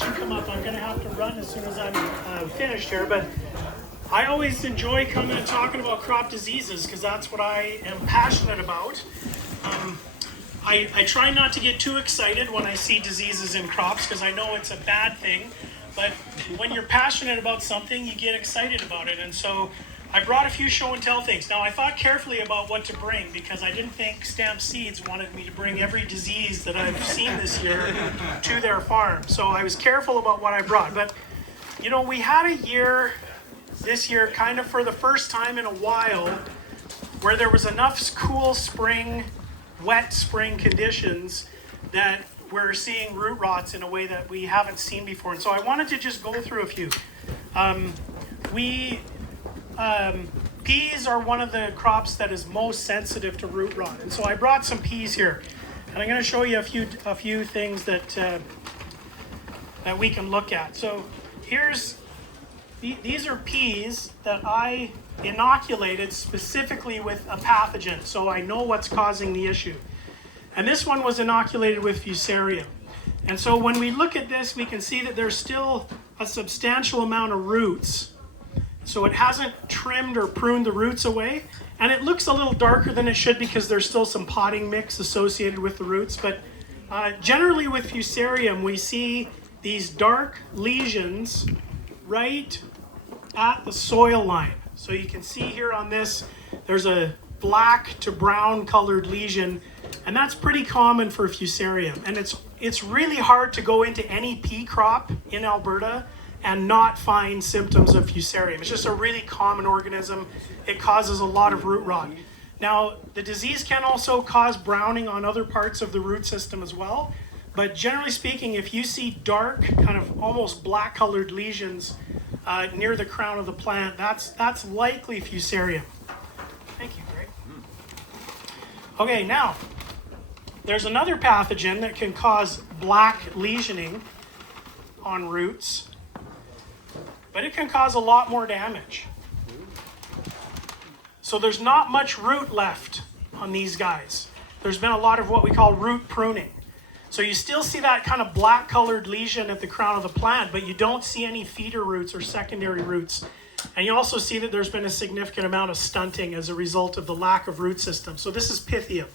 question come up. I'm going to have to run as soon as I'm finished here, but I always enjoy coming and talking about crop diseases because that's what I am passionate about. I try not to get too excited when I see diseases in crops because I know it's a bad thing, but when you're passionate about something, you get excited about it. And so I brought a few show and tell things. Now I thought carefully about what to bring because I didn't think Stamp Seeds wanted me to bring every disease that I've seen this year to their farm. So I was careful about what I brought. But you know, we had a year this year kind of for the first time in a while where there was enough cool spring, wet spring conditions that we're seeing root rots in a way that we haven't seen before. And so I wanted to just go through a few. Peas are one of the crops that is most sensitive to root rot. And so I brought some peas here. And I'm going to show you a few things that we can look at. So these are peas that I inoculated specifically with a pathogen. So I know what's causing the issue. And this one was inoculated with Fusarium. And so when we look at this, we can see that there's still a substantial amount of roots. So it hasn't trimmed or pruned the roots away. And it looks a little darker than it should because there's still some potting mix associated with the roots. But generally with Fusarium, we see these dark lesions right at the soil line. So you can see here on this, there's a black to brown colored lesion. And that's pretty common for Fusarium. And it's really hard to go into any pea crop in Alberta and not find symptoms of Fusarium. It's just a really common organism. It causes a lot of root rot. Now, the disease can also cause browning on other parts of the root system as well. But generally speaking, if you see dark, kind of almost black colored lesions near the crown of the plant, that's likely Fusarium. Thank you, Greg. Okay, now, there's another pathogen that can cause black lesioning on roots, but it can cause a lot more damage. So there's not much root left on these guys. There's been a lot of what we call root pruning. So you still see that kind of black colored lesion at the crown of the plant, but you don't see any feeder roots or secondary roots. And you also see that there's been a significant amount of stunting as a result of the lack of root system. So this is Pythium.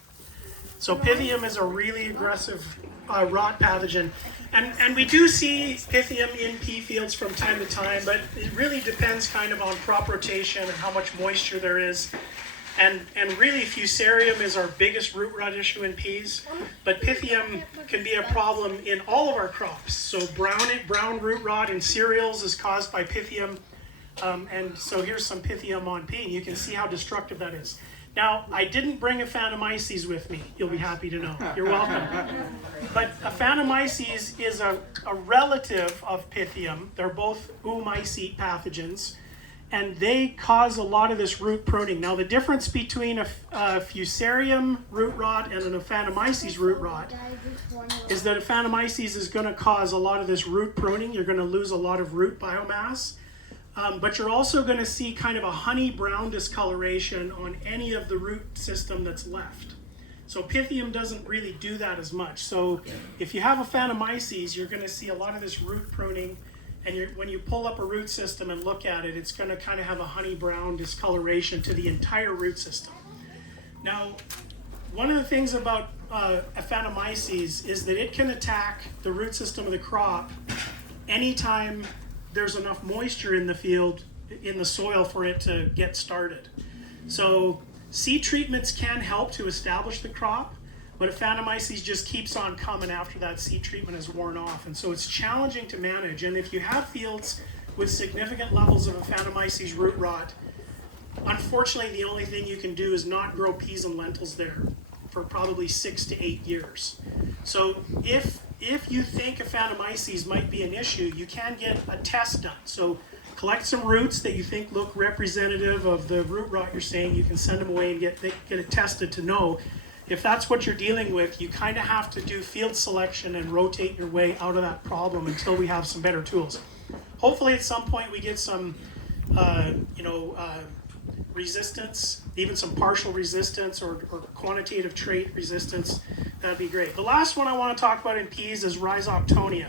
So Pythium is a really aggressive rot pathogen. And we do see Pythium in pea fields from time to time, but it really depends kind of on crop rotation and how much moisture there is. And really Fusarium is our biggest root rot issue in peas, but Pythium can be a problem in all of our crops. So brown root rot in cereals is caused by Pythium. And so here's some Pythium on pea. You can see how destructive that is. Now, I didn't bring Aphanomyces with me. You'll be happy to know. You're welcome. But Aphanomyces is a relative of Pythium. They're both oomycete pathogens, and they cause a lot of this root pruning. Now, the difference between a Fusarium root rot and an Aphanomyces root rot is that Aphanomyces is going to cause a lot of this root pruning. You're going to lose a lot of root biomass. But you're also going to see kind of a honey brown discoloration on any of the root system that's left. So Pythium doesn't really do that as much. So if you have Aphanomyces, you're going to see a lot of this root pruning. And when you pull up a root system and look at it, it's going to kind of have a honey brown discoloration to the entire root system. Now, one of the things about Aphanomyces is that it can attack the root system of the crop anytime there's enough moisture in the field, in the soil for it to get started. So seed treatments can help to establish the crop, but Aphanomyces just keeps on coming after that seed treatment is worn off. And so it's challenging to manage. And if you have fields with significant levels of Aphanomyces root rot, unfortunately the only thing you can do is not grow peas and lentils there for probably 6 to 8 years. So if you think Aphanomyces might be an issue, you can get a test done. So collect some roots that you think look representative of the root rot you're saying. You can send them away and get it tested to know. If that's what you're dealing with, you kind of have to do field selection and rotate your way out of that problem until we have some better tools. Hopefully at some point we get some resistance, even some partial resistance or quantitative trait resistance. That'd be great. The last one I want to talk about in peas is Rhizoctonia.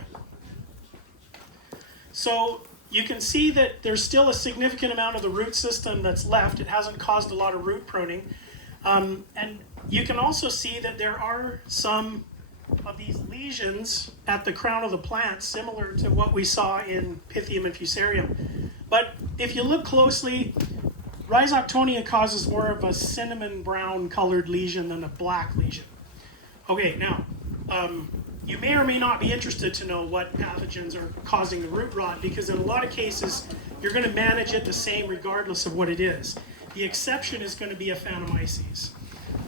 So you can see that there's still a significant amount of the root system that's left. It hasn't caused a lot of root pruning. And you can also see that there are some of these lesions at the crown of the plant, similar to what we saw in Pythium and Fusarium. But if you look closely, Rhizoctonia causes more of a cinnamon brown colored lesion than a black lesion. Okay, now, you may or may not be interested to know what pathogens are causing the root rot, because in a lot of cases, you're going to manage it the same regardless of what it is. The exception is going to be Aphanomyces.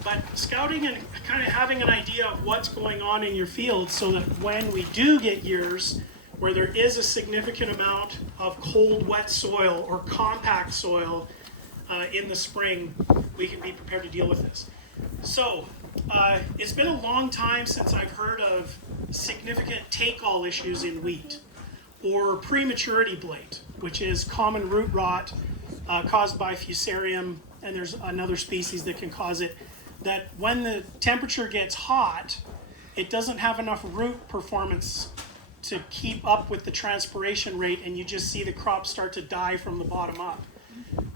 But scouting and kind of having an idea of what's going on in your field, so that when we do get years where there is a significant amount of cold, wet soil or compact soil in the spring, we can be prepared to deal with this. So, it's been a long time since I've heard of significant take-all issues in wheat, or prematurity blight, which is common root rot caused by Fusarium, and there's another species that can cause it, that when the temperature gets hot, it doesn't have enough root performance to keep up with the transpiration rate, and you just see the crop start to die from the bottom up.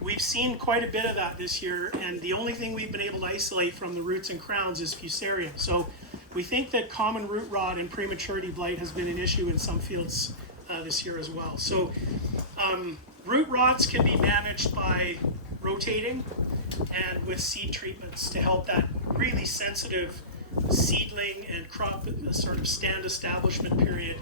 We've seen quite a bit of that this year, and the only thing we've been able to isolate from the roots and crowns is Fusarium. So we think that common root rot and prematurity blight has been an issue in some fields this year as well. So root rots can be managed by rotating and with seed treatments to help that really sensitive seedling and crop sort of stand establishment period.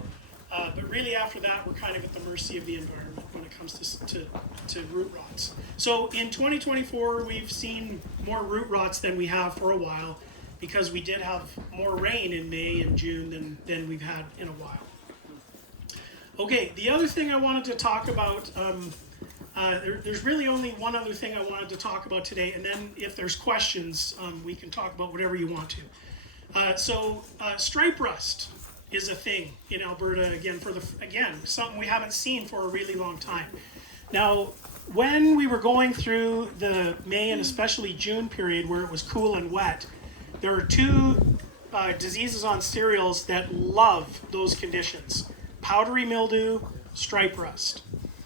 But really after that, we're kind of at the mercy of the environment when it comes to root rots. So in 2024, we've seen more root rots than we have for a while, because we did have more rain in May and June than we've had in a while. Okay, the other thing I wanted to talk about, there's really only one other thing I wanted to talk about today, and then if there's questions, we can talk about whatever you want to. So stripe rust is a thing in Alberta, again, something we haven't seen for a really long time. Now, when we were going through the May and especially June period where it was cool and wet, there are two diseases on cereals that love those conditions: powdery mildew, stripe rust.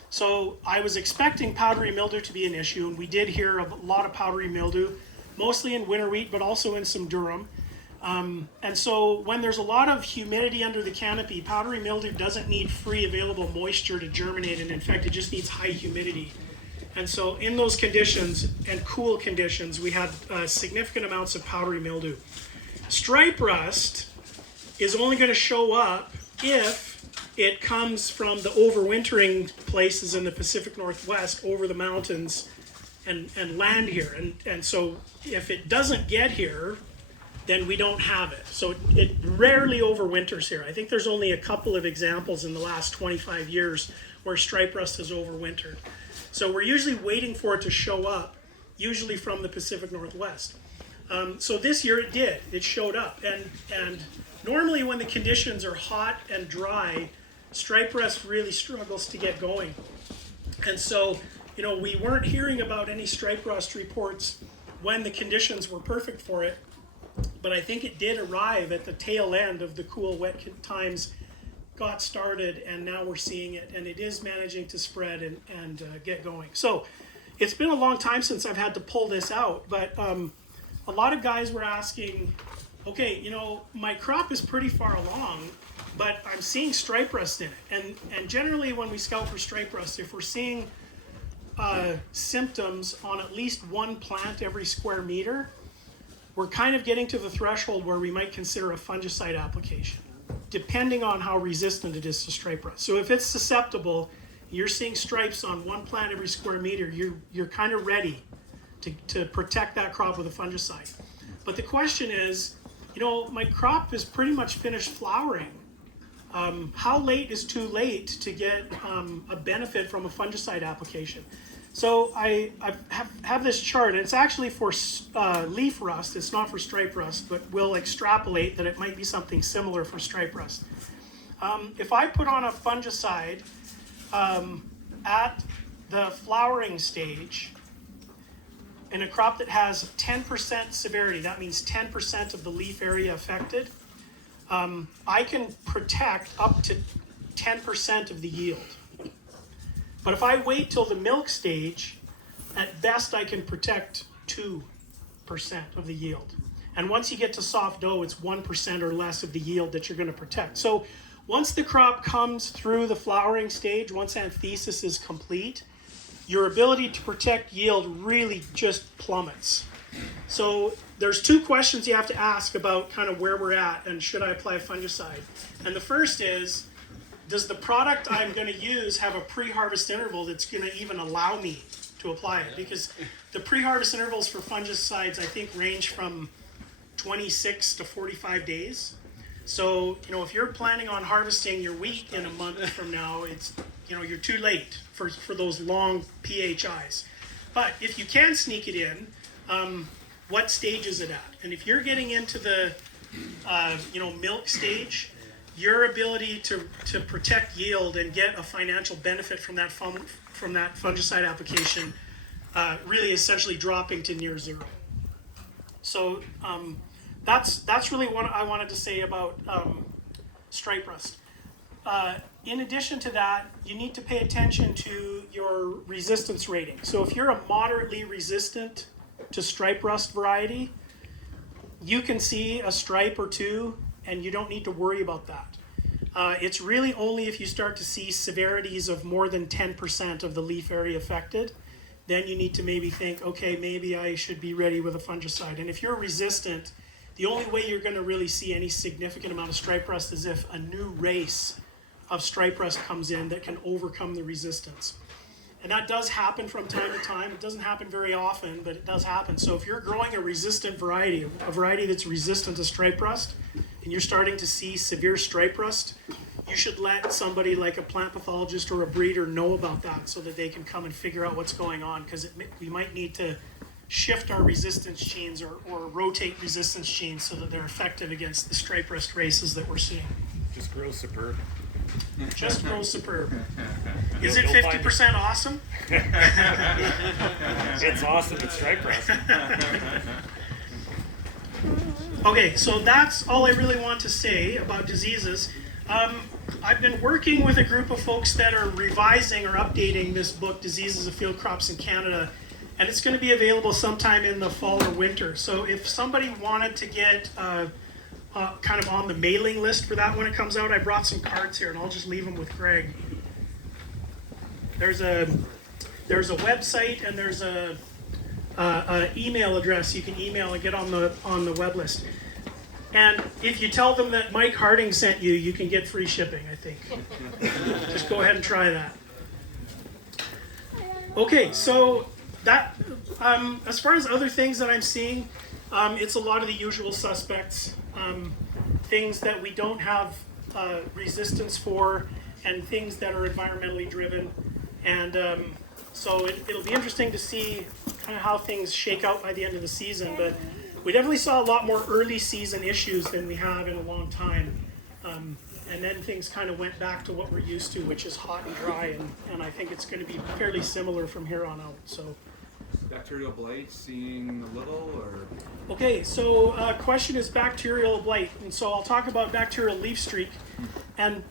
So I was expecting powdery mildew to be an issue, and we did hear a lot of powdery mildew, mostly in winter wheat, but also in some durum. And so when there's a lot of humidity under the canopy, powdery mildew doesn't need free available moisture to germinate, and in fact, it just needs high humidity. And so in those conditions and cool conditions, we had significant amounts of powdery mildew. Stripe rust is only going to show up if it comes from the overwintering places in the Pacific Northwest over the mountains and land here. And so if it doesn't get here, then we don't have it. So it rarely overwinters here. I think there's only a couple of examples in the last 25 years where stripe rust has overwintered. So we're usually waiting for it to show up, usually from the Pacific Northwest. So this year it did. It showed up. And normally when the conditions are hot and dry, stripe rust really struggles to get going. And so, we weren't hearing about any stripe rust reports when the conditions were perfect for it. But I think it did arrive at the tail end of the cool, wet times, got started, and now we're seeing it, and it is managing to spread and get going. So it's been a long time since I've had to pull this out, but a lot of guys were asking, okay, my crop is pretty far along, but I'm seeing stripe rust in it. And generally when we scout for stripe rust, if we're seeing symptoms on at least one plant every square meter, we're kind of getting to the threshold where we might consider a fungicide application, depending on how resistant it is to stripe rust. So if it's susceptible, you're seeing stripes on one plant every square meter, you're kind of ready to protect that crop with a fungicide. But the question is, my crop is pretty much finished flowering. How late is too late to get a benefit from a fungicide application? So I have this chart, and it's actually for leaf rust. It's not for stripe rust, but we'll extrapolate that it might be something similar for stripe rust. If I put on a fungicide at the flowering stage in a crop that has 10% severity, that means 10% of the leaf area affected, I can protect up to 10% of the yield. But if I wait till the milk stage, at best I can protect 2% of the yield. And once you get to soft dough, it's 1% or less of the yield that you're going to protect. So once the crop comes through the flowering stage, once anthesis is complete, your ability to protect yield really just plummets. So there's 2 questions you have to ask about kind of where we're at and should I apply a fungicide. And the first is, does the product I'm going to use have a pre-harvest interval that's going to even allow me to apply it? Because the pre-harvest intervals for fungicides, I think, range from 26 to 45 days. So, if you're planning on harvesting your wheat in a month from now, it's, you're too late for those long PHIs. But if you can sneak it in, what stage is it at? And if you're getting into the, milk stage, your ability to protect yield and get a financial benefit from that fungicide application really essentially dropping to near zero. So that's really what I wanted to say about stripe rust. In addition to that, you need to pay attention to your resistance rating. So if you're a moderately resistant to stripe rust variety, you can see a stripe or 2 and you don't need to worry about that. It's really only if you start to see severities of more than 10% of the leaf area affected, then you need to maybe think, okay, maybe I should be ready with a fungicide. And if you're resistant, the only way you're going to really see any significant amount of stripe rust is if a new race of stripe rust comes in that can overcome the resistance. And that does happen from time to time. It doesn't happen very often, but it does happen. So if you're growing a resistant variety, a variety that's resistant to stripe rust, and you're starting to see severe stripe rust, you should let somebody like a plant pathologist or a breeder know about that so that they can come and figure out what's going on, because we might need to shift our resistance genes or rotate resistance genes so that they're effective against the stripe rust races that we're seeing. Just grow superb. Just grow superb. Is it 50% awesome? It's awesome at stripe rust. Okay, so that's all I really want to say about diseases. I've been working with a group of folks that are revising or updating this book, Diseases of Field Crops in Canada, and it's going to be available sometime in the fall or winter. So if somebody wanted to get kind of on the mailing list for that when it comes out, I brought some cards here, and I'll just leave them with Greg. There's a website and there's a email address you can email and get on the web list. And if you tell them that Mike Harding sent you, you can get free shipping, I think. Just go ahead and try that. Okay, so that as far as other things that I'm seeing, it's a lot of the usual suspects. Things that we don't have resistance for, and things that are environmentally driven. And so it'll be interesting to see kind of how things shake out by the end of the season. But we definitely saw a lot more early season issues than we have in a long time. And then things kind of went back to what we're used to, which is hot and dry. And I think it's going to be fairly similar from here on out. So. Bacterial blight, seeing a little, or? Okay, so question is bacterial blight, and so I'll talk about bacterial leaf streak, and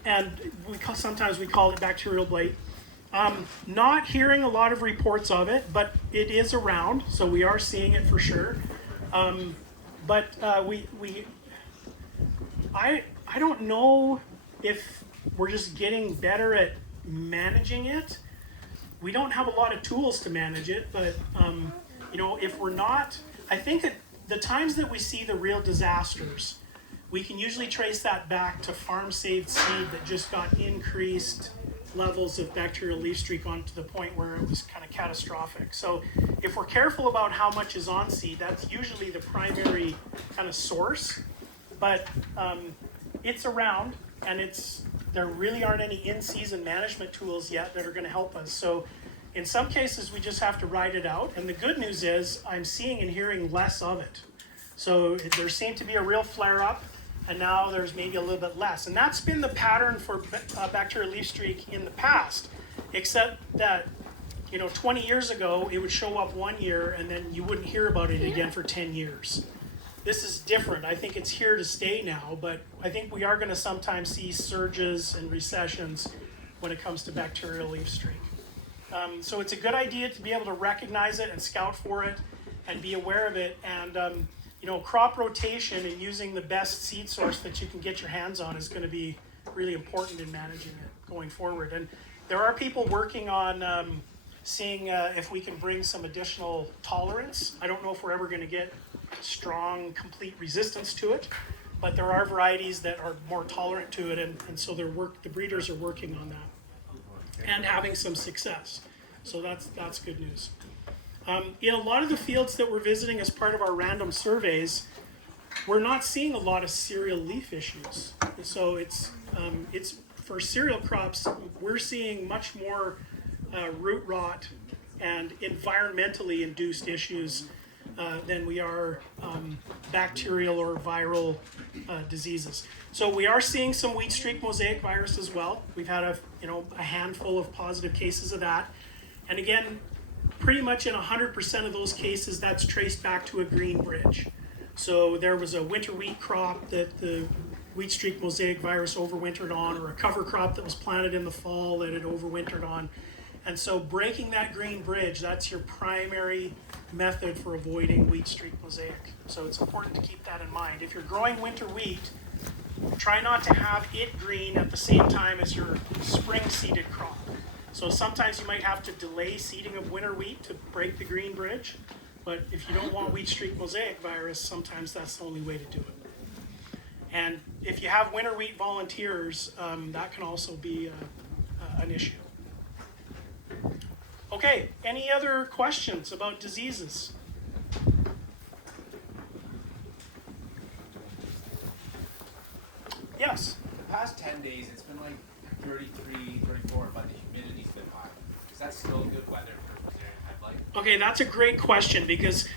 sometimes we call it bacterial blight. Not hearing a lot of reports of it, but it is around, so we are seeing it for sure. But I don't know if we're just getting better at managing it. We don't have a lot of tools to manage it, but if we're not, I think that the times that we see the real disasters, we can usually trace that back to farm-saved seed that just got increased levels of bacterial leaf streak on to the point where it was kind of catastrophic. So if we're careful about how much is on seed, that's usually the primary kind of source, but it's around, and there really aren't any in-season management tools yet that are going to help us. So in some cases, we just have to ride it out. And the good news is I'm seeing and hearing less of it. So there seemed to be a real flare-up, and now there's maybe a little bit less. And that's been the pattern for bacterial leaf streak in the past, except that 20 years ago, it would show up one year, and then you wouldn't hear about it again for 10 years. This is different. I think it's here to stay now, but I think we are going to sometimes see surges and recessions when it comes to bacterial leaf streak. So it's a good idea to be able to recognize it and scout for it and be aware of it. And crop rotation and using the best seed source that you can get your hands on is going to be really important in managing it going forward. And there are people working on seeing if we can bring some additional tolerance. I don't know if we're ever going to get strong, complete resistance to it, but there are varieties that are more tolerant to it, and so the breeders are working on that and having some success. So that's good news. In a lot of the fields that we're visiting as part of our random surveys, we're not seeing a lot of cereal leaf issues. So it's for cereal crops, we're seeing much more root rot and environmentally induced issues than we are bacterial or viral diseases. So we are seeing some wheat streak mosaic virus as well. We've had a handful of positive cases of that. And again, pretty much in 100% of those cases, that's traced back to a green bridge. So there was a winter wheat crop that the wheat streak mosaic virus overwintered on, or a cover crop that was planted in the fall that it overwintered on. And so breaking that green bridge, that's your primary method for avoiding wheat streak mosaic. So it's important to keep that in mind. If you're growing winter wheat, try not to have it green at the same time as your spring seeded crop. So sometimes you might have to delay seeding of winter wheat to break the green bridge. But if you don't want wheat streak mosaic virus, sometimes that's the only way to do it. And if you have winter wheat volunteers, that can also be an issue. Okay, any other questions about diseases? Yes? The past 10 days, it's been like 33, 34, but the humidity's been high. Is that still good weather for Fusarium head blight? Okay, that's a great question, because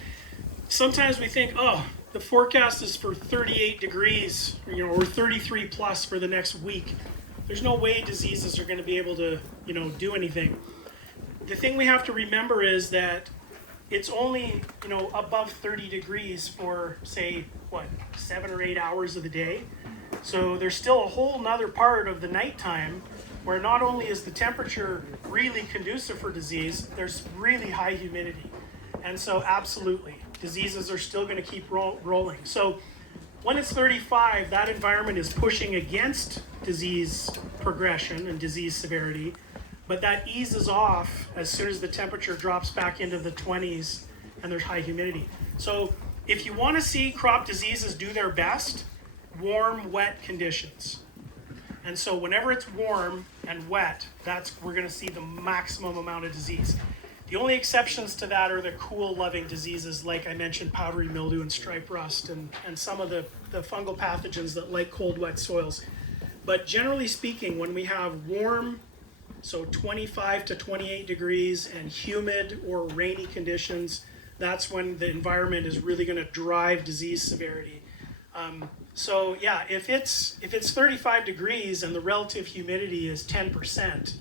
sometimes we think, oh, the forecast is for 38 degrees, or 33 plus for the next week. There's no way diseases are going to be able to, do anything. The thing we have to remember is that it's only, above 30 degrees for, say, 7 or 8 hours of the day. So there's still a whole nother part of the nighttime where not only is the temperature really conducive for disease, there's really high humidity. And so absolutely, diseases are still going to keep rolling. So when it's 35, that environment is pushing against disease progression and disease severity, but that eases off as soon as the temperature drops back into the 20s and there's high humidity. So if you want to see crop diseases do their best, warm, wet conditions. And so whenever it's warm and wet, we're going to see the maximum amount of disease. The only exceptions to that are the cool-loving diseases, like I mentioned, powdery mildew and stripe rust, and some of the fungal pathogens that like cold, wet soils. But generally speaking, when we have warm, so 25 to 28 degrees, and humid or rainy conditions, that's when the environment is really going to drive disease severity. So yeah, if it's 35 degrees and the relative humidity is 10%,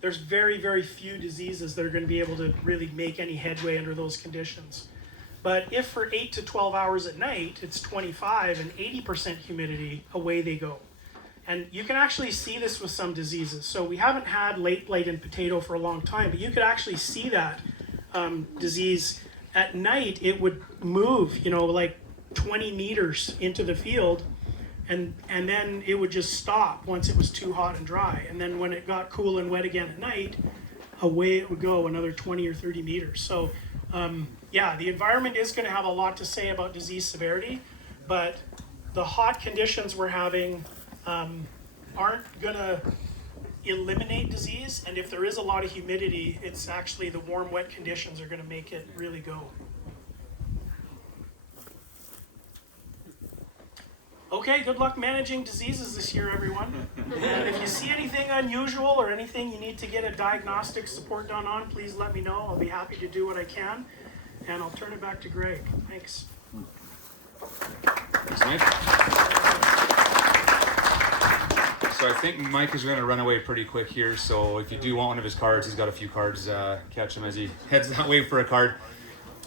there's very, very few diseases that are going to be able to really make any headway under those conditions. But if for 8 to 12 hours at night, it's 25 and 80% humidity, away they go. And you can actually see this with some diseases. So we haven't had late blight in potato for a long time, but you could actually see that disease. At night, it would move, like 20 meters into the field, and then it would just stop once it was too hot and dry. And then when it got cool and wet again at night, away it would go another 20 or 30 meters. So yeah, the environment is going to have a lot to say about disease severity, but the hot conditions we're having aren't going to eliminate disease. And if there is a lot of humidity, it's actually the warm, wet conditions are going to make it really go. Okay, good luck managing diseases this year, everyone. And if you see anything unusual or anything you need to get a diagnostic support done on, please let me know. I'll be happy to do what I can. And I'll turn it back to Greg. Thanks. Thanks, Mike. So I think Mike is going to run away pretty quick here. So if you do want one of his cards, he's got a few cards. Catch him as he heads that way for a card.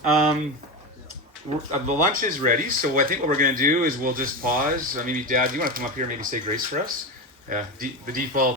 The lunch is ready, so I think what we're going to do is we'll just pause. Maybe Dad, do you want to come up here and maybe say grace for us? Yeah, the default.